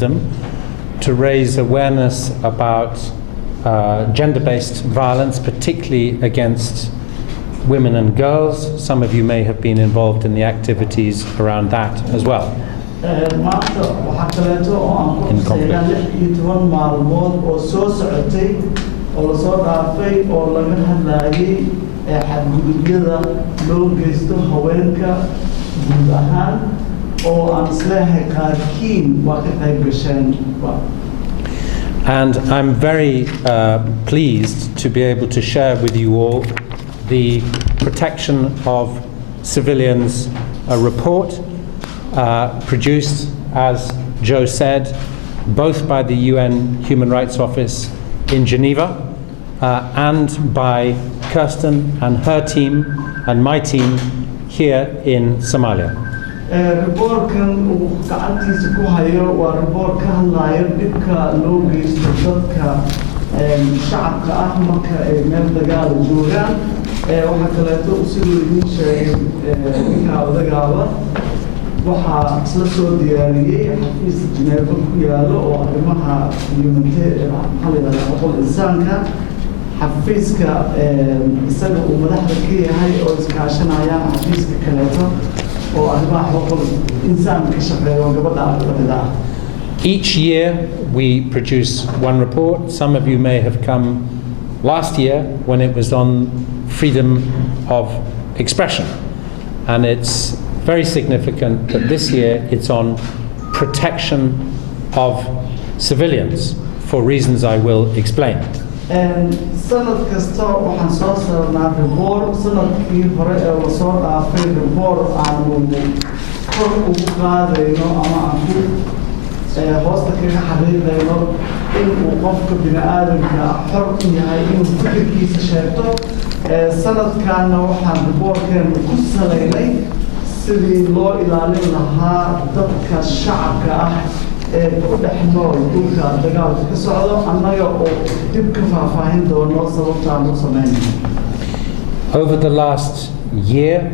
to raise awareness about gender-based violence, particularly against women and girls. Some of you may have been involved in the activities around that as well. In And I'm very pleased to be able to share with you all the protection of civilians report produced, as Joe said, both by the UN Human Rights Office in Geneva and by Kirsten and her team and my team here in Somalia. Reportkan uu gacantiisa ku hayo waa report ka hadlayo dhibka loo geysto dadka shacabka ah marka ay meel dagaal joogaan waxa kaleeto sidoo idin sheegay ninka odagaaba waxa isla soo diyaariyay xafiis Geneva ku yaalo oo arrimaha humanitarian xuquuqul insaanka xafiiska isaga uu madaxda ka yahay oo iskaashanaya xafiiska kaleeto. Each year we produce one report. Some of you may have come last year when it was on freedom of expression, and it's very significant that this year it's on protection of civilians for reasons I will explain. sanad kasta waxaan soo saarnaa report sanadkii hore ee la soo dhaafay report aanu kor ugu qaadayno ama aan ku hoosta kaga xariiqayno in uu qofka bini'aadamka xor u yahay inuu fikirkiisa sheegto sanadkaana waxaan reportkeenu ku salaynay sidii loo ilaalin lahaa dadka shacabka ah over the last year,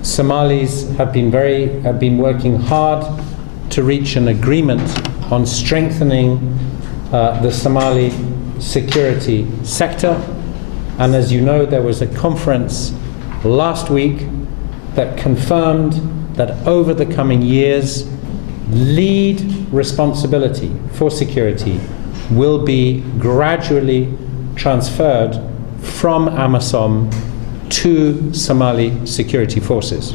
Somalis have been working hard to reach an agreement on strengthening the Somali security sector. And as you know, there was a conference last week that confirmed that over the coming years, lead responsibility for security will be gradually transferred from AMISOM to Somali security forces.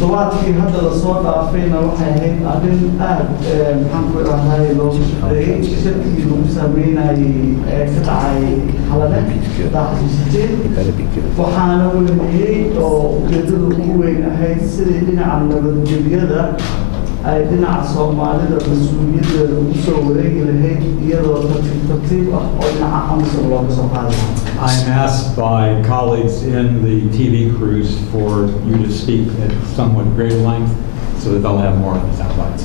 dadki hadda la soo dhaafayna waxay ahayd arrin aad maxaan ku rahay loo shaqeeyay shirkii lagu sameynayay ka dhacay xalada waxaana weynayay oo ujeedadu ugu weyn ahayd sidii dhinaca nabadgelyada ay dhinaca Soomaalida mas'uuliyadeeda ugu soo wareegi lahayd iyadoo tartiib ah oo dhinaca AMISOM looga soo qaaday. I'm asked by colleagues in the TV crews for you to speak at somewhat greater length so that they'll have more of the soundbites,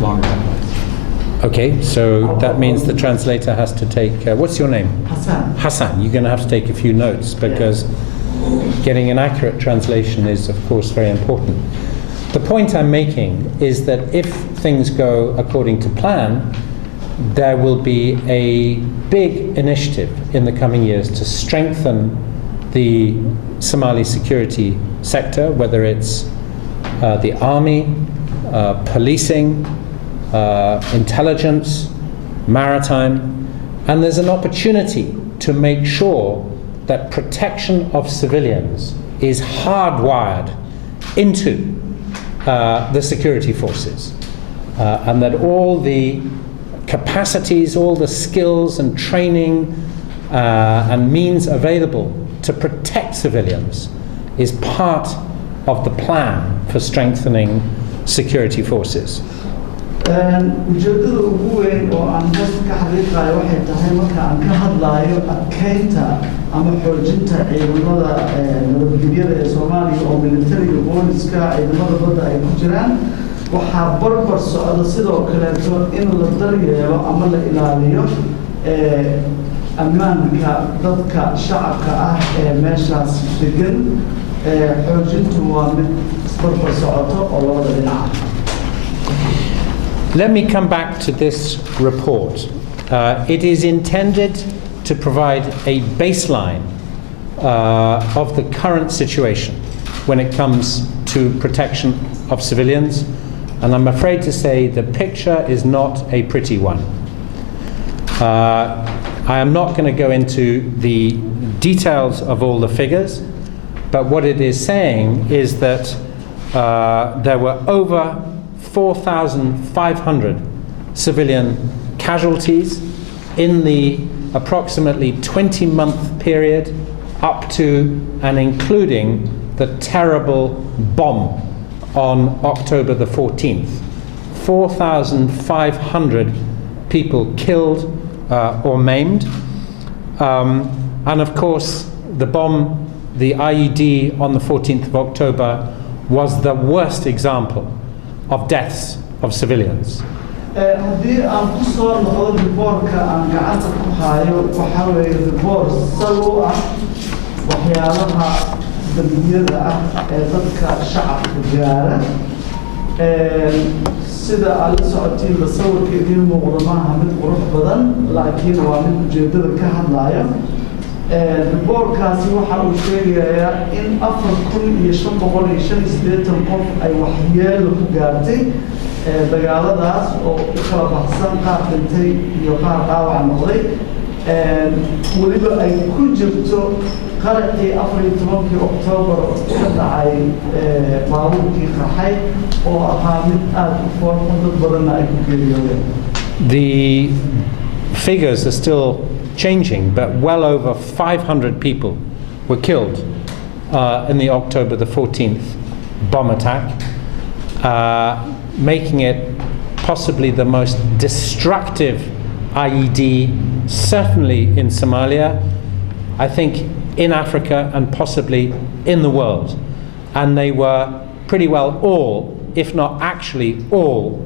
longer soundbites. Okay, so that means the translator has to take, what's your name? Hassan. Hassan, you're going to have to take a few notes because getting an accurate translation is, of course, very important. The point I'm making is that if things go according to plan, there will be a big initiative in the coming years to strengthen the Somali security sector, whether it's the army, policing, intelligence, maritime, and there's an opportunity to make sure that protection of civilians is hardwired into the security forces, and that all the capacities, all the skills and training and means available to protect civilians is part of the plan for strengthening security forces. ujeedada ugu weyn oo aan hoos ka xariiqayo waxay tahay marka aan ka hadlayo adkeynta ama xoojinta ciidamada nabadgelyada ee Soomaaliya oo militariga booliska ciidamada badda ay ku jiraan waxaa barbar socda sidoo kale in la daryeelo ama la ilaaliyo ammaanka dadka shacabka ah ee meeshaas degan xoojintu waa mid isbarbar socoto oo labada dhinac. Let me come back to this report. It is intended to provide a baseline of the current situation when it comes to protection of civilians, and I'm afraid to say the picture is not a pretty one. I am not going to go into the details of all the figures, but what it is saying is that there were over 4,500 civilian casualties in the approximately 20-month period up to and including the terrible bomb on October the 14th. 4,500 people killed or maimed. And of course, the bomb, the IED on the 14th of October was the worst example of deaths of civilians. haddii aan ku soo noqdo riboorka aan gacanta ku hayo waxaa weeye riboor sal u ah waxyaalaha dambiyada ah ee dadka shacabka gaara sida aad la socotiinba sawirka idiin muuqda maaha mid qurux badan laakiin waa mid ujeedada ka hadlaya riboorkaasi waxa uu sheegayaa in 4,585 qof ay waxyeelo ku gaartay dagaaladaas oo u kala baxsan qaar dhintay iyo qaar dhaawac noqday weliba ay ku jirto qarxii 14 Oktoobar ka dhacay baabuurkii qaxay oo ahaa mid aad u foolxun dad badanna ay ku geeriyoodeen. The figures are still changing, but well over 500 people were killed in the October the 14th bomb attack, making it possibly the most destructive IED, certainly in Somalia, I think in Africa and possibly in the world. And they were pretty well all, if not actually all,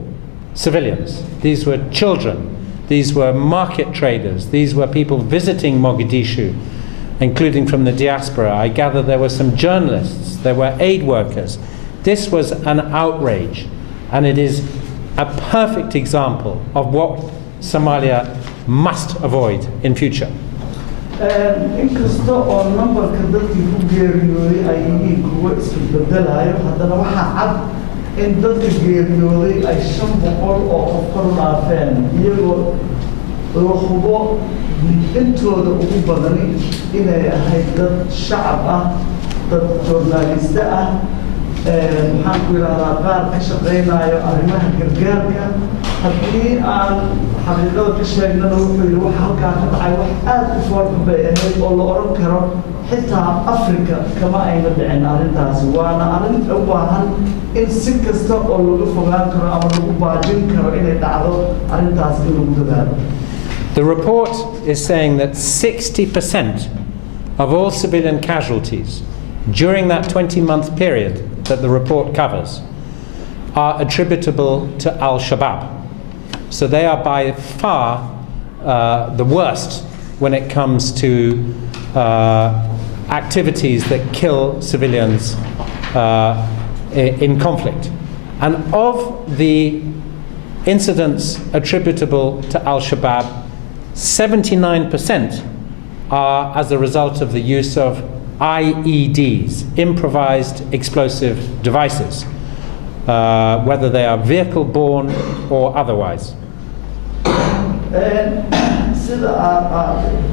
civilians. These were children. These were market traders. These were people visiting Mogadishu, including from the diaspora. I gather there were some journalists, there were aid workers. This was an outrage, and it is a perfect example of what Somalia must avoid in future. inkasta oo numberka dadkii ku geeriyooday ay yihiin kuwo isbedelayo haddana waxaa cad in dadka geeriyooday ay 500 oo qof kor dhaafeen iyagoo la hubo intooda ugu badani inay ahayd dad shacab ah dad journaliste ah maxaan ku yidhahdaa qaar ka shaqaynayo arrimaha gargaarka haddii aan xaqiiqada ka sheegnana wuxuu yidhi waxa halkaa ka dhacay wax aad u foolxun bay ahayd oo la odhan karo xitaa Afrika kama ayna dhicin arrintaasi waana arrin u baahan in si kasta oo lagu fogaan karo ama lagu baajin karo inay dhacdo arrintaasi in lagu dadaalo. The report is saying that 60% of all civilian casualties during that 20-month period that the report covers are attributable to Al-Shabaab. So they are by far the worst when it comes to activities that kill civilians in conflict. And of the incidents attributable to Al-Shabaab, 79% are as a result of the use of IEDs, improvised explosive devices, whether they are vehicle-borne or otherwise. sida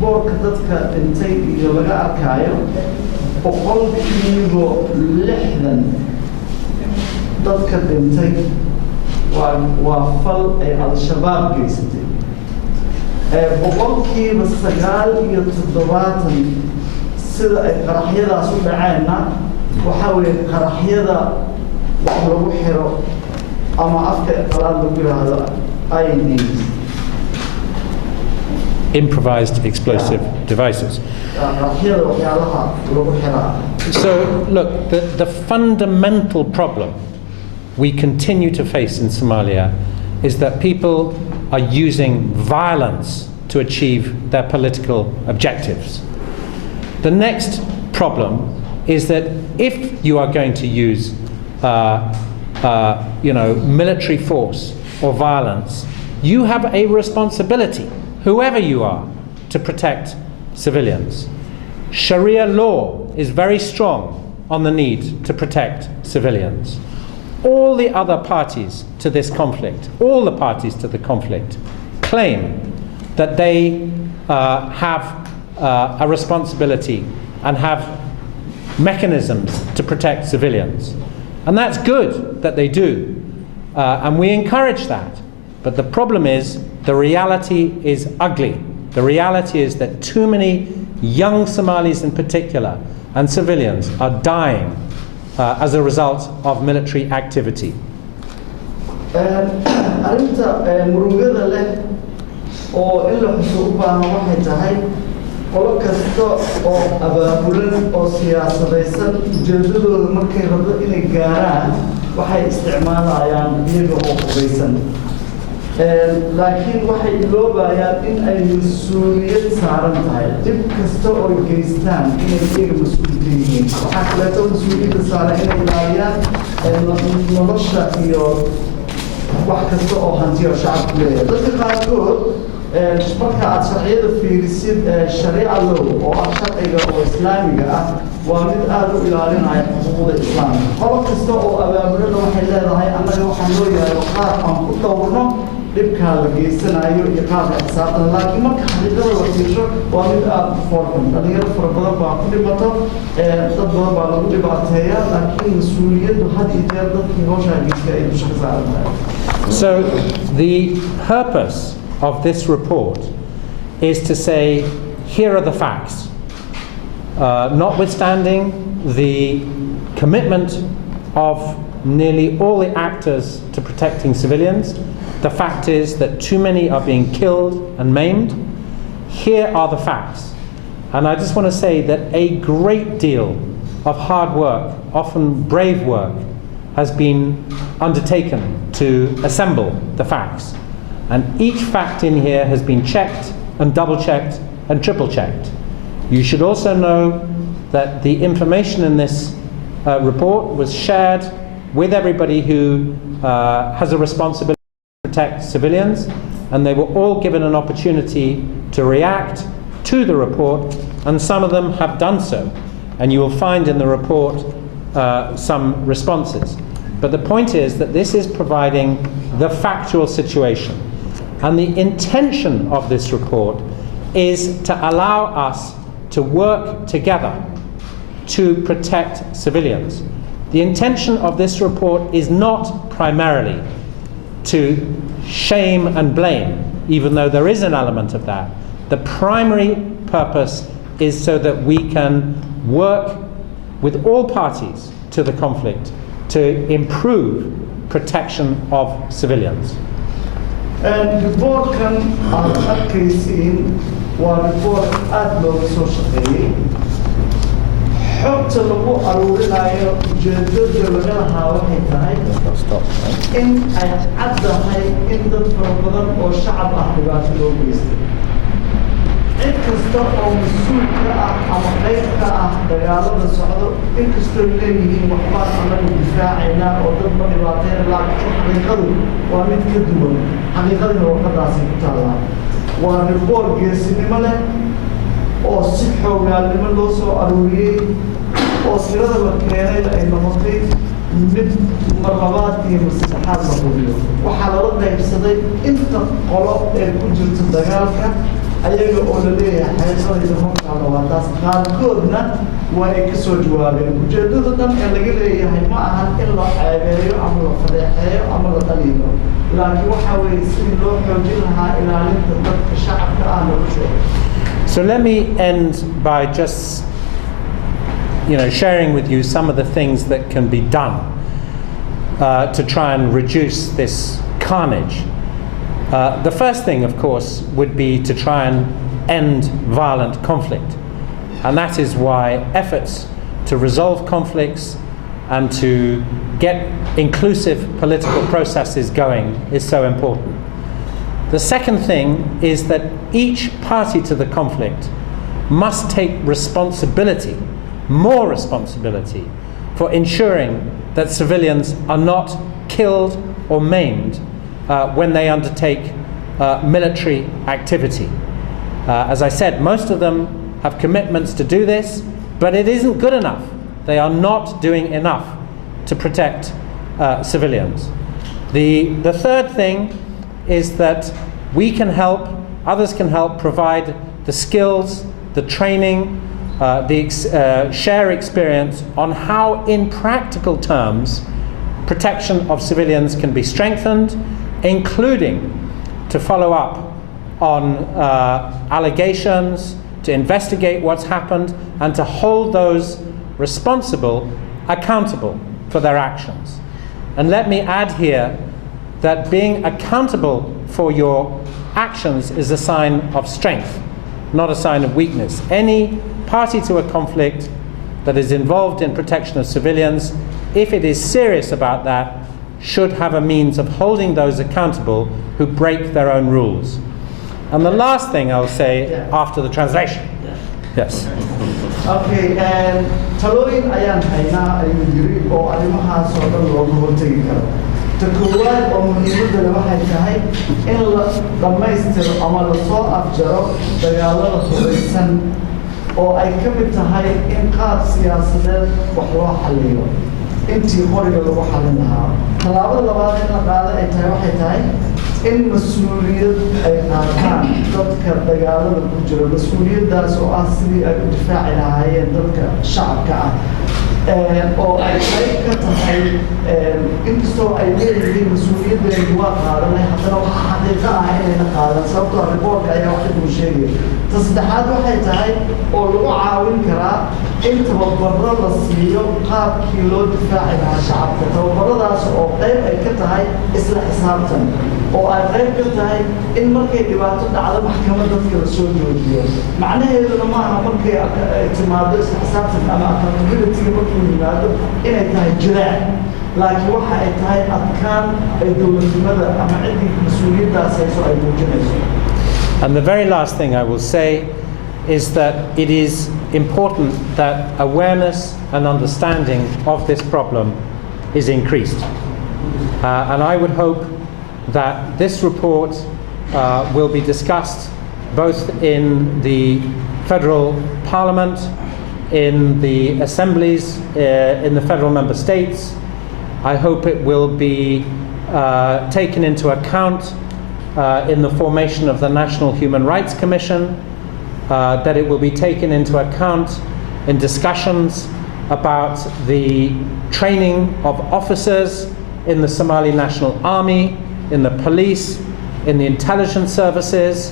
boorka dadka dhintay iyo laga arkayo 60% dadka dhintay waa fal ay Al-Shabaab geystay 7% sida ay qaraxyadaas u dhacayna waxa weeye qaraxyada wax lagu xiro ama afka qalaad lagu yiraahdo IEDs, improvised explosive devices. So look, the fundamental problem we continue to face in Somalia is that people are using violence to achieve their political objectives. The next problem is that if you are going to use military force or violence, you have a responsibility, whoever you are, to protect civilians. Sharia law is very strong on the need to protect civilians. All the other parties to this conflict, all the parties to the conflict, claim that they have a responsibility and have mechanisms to protect civilians. And that's good that they do, and we encourage that. But the problem is, the reality is ugly. The reality is that too many young Somalis in particular, and civilians, are dying as a result of military activity. Arrinta murugada leh oo in la xuso u baahan waxay tahay qolo kasta oo abaabulan oo siyaasadaysan ujeedadooda markay rabdo inay gaaraan waxay isticmaalayaan iyaga oo qubaysan. Laakiin waxay iloobayaan in ay mas-uuliyad saaran tahay dib kasta oo geystaan inay iyaga mas-uul ka yihiin. Waxaa kaleeto mas-uuliyadda saaran inay ilaaliyaan nolosha iyo wax kasta oo hantiyo shacabku leeyahay. Dadka qaarkood marka aad sharciyada fiirisid shariica law oo ah sharciga oo islaamiga ah waa mid aad u ilaalinaya xuquuqda islaamka. Qolo kasta oo abaabulada waxay leedahay annaga waxaan loo yahay qaar aan ku dawrno dhibkaa la geysanayo iyo qaabka xisaabtan. Laakiin marka xaqiiqada la fiirsho waa mid aad u foorxun. Dhalinyaro fara badan baa ku dhimato, dad badan baa lagu dhibaateeyaa, laakiin mas-uuliyaddu had iyo jeer dadkii hawshaa geystay ay dusha ka saaran tahay. So the purpose of this report is to say, here are the facts. Notwithstanding the commitment of nearly all the actors to protecting civilians, the fact is that too many are being killed and maimed. Here are the facts. And I just want to say that a great deal of hard work, often brave work, has been undertaken to assemble the facts. And each fact in here has been checked and double-checked and triple-checked. You should also know that the information in this report was shared with everybody who has a responsibility to protect civilians, and they were all given an opportunity to react to the report, and some of them have done so. And you will find in the report some responses. But the point is that this is providing the factual situation. And the intention of this report is to allow us to work together to protect civilians. The intention of this report is not primarily to shame and blame, even though there is an element of that. The primary purpose is so that we can work with all parties to the conflict to improve protection of civilians. Reportkan aad arkaysiin waa report aad looga soo shaqeeyey. Xogta lagu aruurinayo ujeedada laga lahaa waxay tahay in ay caddahay in dad fara badan oo shacab ah dhibaato loo geystay. Cid kasta oo mas-uul ka ah ama qayb ka ah dagaalada socdo, inkastoo leeyihiin waxbaan anagu difaacaynaa oo dad ma dhibaateyn, laakiin xaqiiqadu waa mid ka duwan. xaqiiqadina warqadaasi ku taallaa. Waa report geesinimo leh oo si xoogaalnimo loo soo aruuriyey oo tirada la keenay ay noqotay mid mar labaad iyo mar saddexaad la hubiyo. Waxaa lala qaybsaday inta qolo ee ku jirta dagaalka ayaga oo la leeyahay xaqiiqadayda hortaada waa taas. Qaarkoodna waa ay ka soo jawaabeen. Ujeedada dhan ee laga leeyahay ma ahan in la ceebeeyo ama la fadeexeeyo ama la dhaliilo, laakiin waxaa weeye sidii loo xoojin lahaa ilaalinta dadka shacabka ah noloshooda. So let me end by just sharing with you some of the things that can be done to try and reduce this carnage. The first thing, of course, would be to try and end violent conflict. And that is why efforts to resolve conflicts and to get inclusive political processes going is so important. The second thing is that each party to the conflict must take responsibility, more responsibility, for ensuring that civilians are not killed or maimed when they undertake military activity. As I said, most of them have commitments to do this, but it isn't good enough. They are not doing enough to protect civilians. The third thing is that we can help, others can help provide the skills, the training, share experience on how, in practical terms, protection of civilians can be strengthened, including to follow up on allegations, to investigate what's happened, and to hold those responsible accountable for their actions. And let me add here that being accountable for your actions is a sign of strength, not a sign of weakness. Any party to a conflict that is involved in protection of civilians, if it is serious about that, should have a means of holding those accountable who break their own rules. And the last thing I'll say after the translation. Yes. Okay, and talooyin ayaan haynaa ayuu yiri oo arrimahaas oo dhan looga hortagi karo. Ta koowaad oo muhiimadda waxay tahay in la dhammaystiro ama la soo afjaro dagaalada hubaysan oo ay ka mid tahay in qaab siyaasadeed wax loo xalliyo intii qoriga lagu xallin lahaa. Tallaabada labaad in la qaado ay tahay waxay tahay in mas'uuliyad ay qaataan dadka dagaalada ku jira, mas'uuliyaddaas oo ah sidii ay u difaaci lahaayeen dadka shacabka ah oo ay qayb ka tahay inkastoo ay leeyihiin mas'uuliyaddeedu waa qaadanay haddana waxa xaqiiqo ah inayna qaadan sababtoo ah riboorka ayaa wax uu sheegaya. Ta saddexaad waxay tahay oo lagu caawin karaa in tababarro la siiyo qaabkii loo difaaci lahaa shacabka, tababarradaas oo qayb ay ka tahay isla xisaabtan oo ay qayb ka tahay in markay dhibaato dhacdo maxkamad dadka la soo joojiyo. Macnaheeduna maaha markay timaado isla xisaabtan ama accountability markuu yimaado inay tahay jiraac, laakiin waxa ay tahay adkaan ay dowladnimada ama ciddii mas-uuliyaddaas hayso ay muujinayso. And the very last thing I will say is that it is important that awareness and understanding of this problem is increased. And I would hope that this report will be discussed both in the federal parliament, in the assemblies, in the federal member states. I hope it will be taken into account in the formation of the National Human Rights Commission, that it will be taken into account in discussions about the training of officers in the Somali National Army, in the police, in the intelligence services,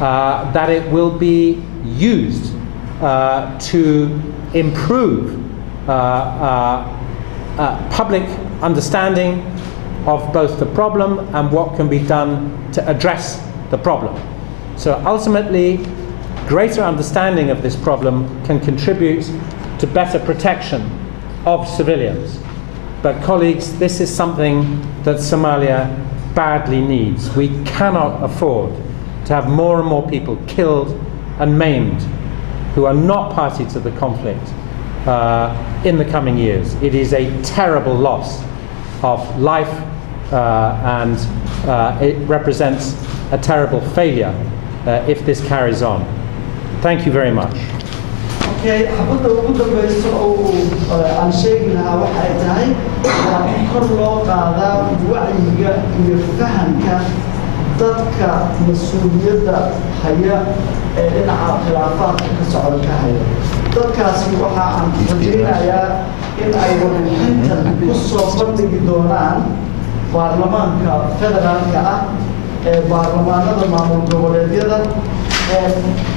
that it will be used to improve public understanding of both the problem and what can be done to address the problem. So ultimately, greater understanding of this problem can contribute to better protection of civilians. But colleagues, this is something that Somalia badly needs. We cannot afford to have more and more people killed and maimed who are not party to the conflict in the coming years. It is a terrible loss of life and it represents a terrible failure if this carries on. Thank you very much. Okay, habada ugu dambayso oo aan sheegi lahaa waxa ay tahay waa in kor loo qaadaa wacyiga iyo fahamka dadka mas'uuliyadda haya ee dhinaca khilaafaadka ka socda ka haya. Dadkaasi waxa aan rajaynayaa in ay warbixintan ku soo bandhigi doonaan baarlamaanka federaalka ah ee baarlamaanada maamul goboleedyada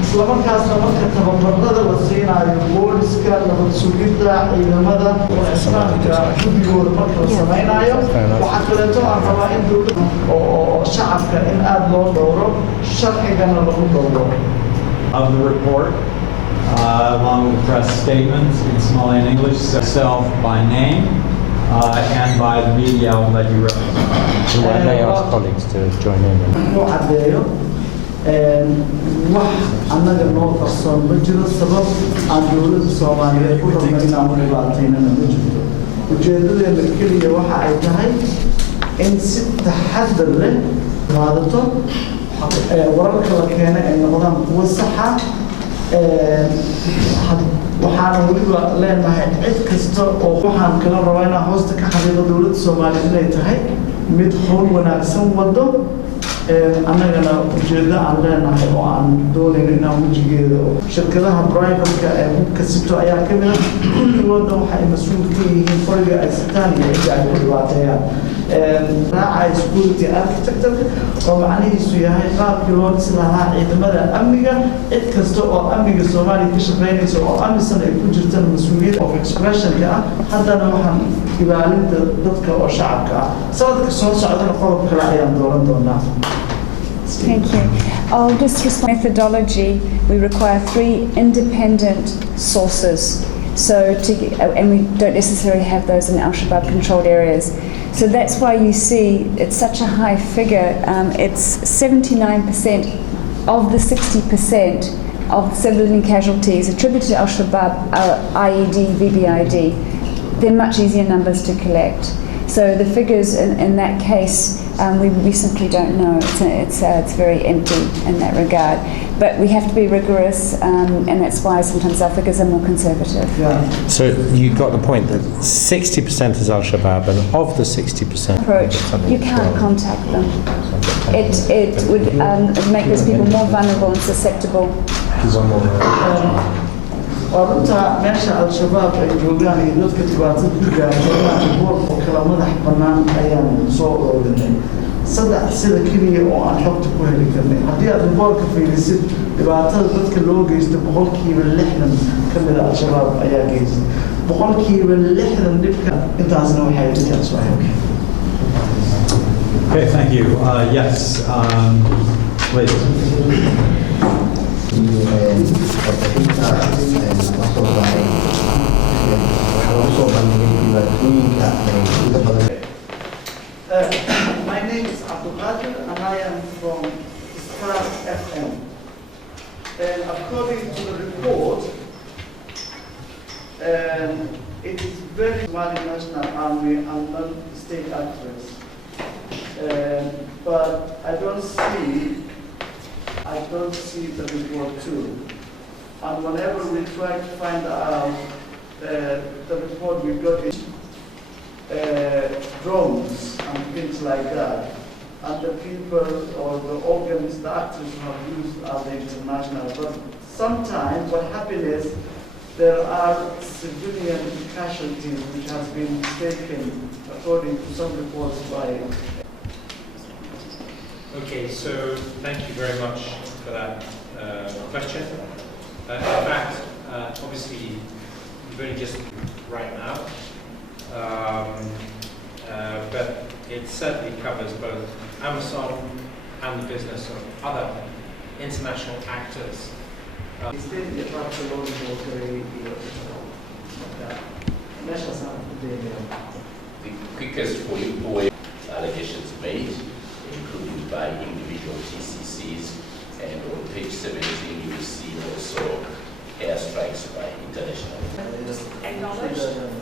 isla markaasna marka tababarada la siinayo booliska nabad sugidda ciidamada islaamka guddigooda marka la samaynayo waxaa kaleeto aan rabaa in dowladda oo shacabka in aad loo dhowro sharcigana lagu dhowro. Of the report, along with the press statements in Somali and English, self by name and by the media outlet you represent. So I may ask colleagues to join in. wax annaga noo qarsoon ma jiro sabab aan dowladda Soomaaliyeed ku rabno inaan u dhibaataynana ma jirto ujeedadeena keliya waxa ay tahay in si taxaddar leh qaadato wararka la keenay ay noqdaan kuwo saxa waxaan weliba leenahay cid kasta oo waxaan kala rabaa inaan hoosta ka xaqiiqo dowladda Soomaaliyeed inay tahay mid howl wanaagsan wado annagana ujeedda aan leenahay oo aan doonayno inaan wejigeeda shirkadaha private-ka ee hubka sito ayaa ka mid ah kulligoodna waxay mas-uul ka yihiin qoriga ay sitaan iyo cidda ay ku dhibaateeyaan raacay security architecture oo macnihiisu yahay qaabkii loo dhisi lahaa ciidamada amniga cid kasta oo amniga Soomaaliya ka shaqeynaysa oo amisan ay ku jirtaan mas-uuliyad of expression-ka ah haddana waxaan ilaalinta dadka oo shacabka ah sanadka soo socdana qodob kale ayaan dooran doonaa. Thank you. I'll just respond. Methodology, we require 3 independent sources. So, and we don't necessarily have those in Al-Shabaab controlled areas. So that's why you see it's such a high figure. It's 79% of the 60% of civilian casualties attributed to Al-Shabaab are IED, VBID. They're much easier numbers to collect. So the figures in that case, we simply don't know. It's very empty in that regard. But we have to be rigorous, and that's why sometimes our figures are more conservative. Yeah. So you got the point that 60% is Al-Shabaab, and of the 60%... Approach, you can't contact them. It would make those people more vulnerable and susceptible. Runta meesha Al-Shabaab ay joogaan iyo dadka dhibaatada ku gaartay boorka kala madax bannaan ayaan soo ururinay saddex sida keliya oo aan xogta ku heli karnay haddii aad boorka fiirisid dhibaatada dadka loo geysto 60% ka mid ah Al-Shabaab ayaa geystay 60% dhibka intaasna waxay intaas soo hayeen. Okay, thank you. Yes, please. My name is Abdulkadir and I am from Star FM. And according to the report, it is very Somali National Army and not state actors. But I don't see the report too. And whenever we try to find out the report we got is drones and things like that. And the people or the organs, the actors who have used are the international. But sometimes what happens is there are civilian casualties which have been taken according to some reports by. Okay, so thank you very much for that question. In fact, obviously, you've only just right now, but it certainly covers both Amazon and the business of other international actors. The quickest way allegations made, including by individual TCCs, and on page 17 you will see also airstrikes by international. Acknowledge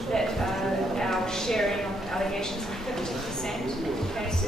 that our sharing of allegations is 50% cases.